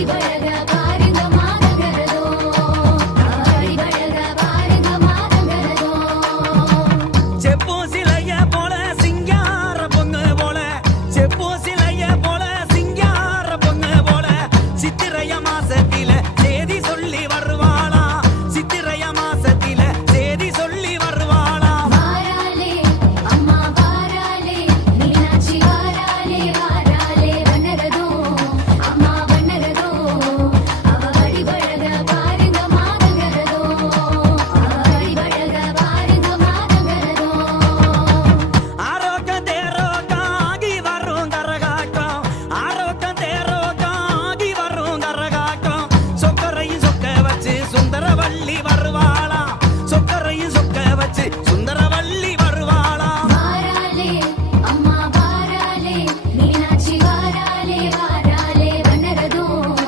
Viva y agrava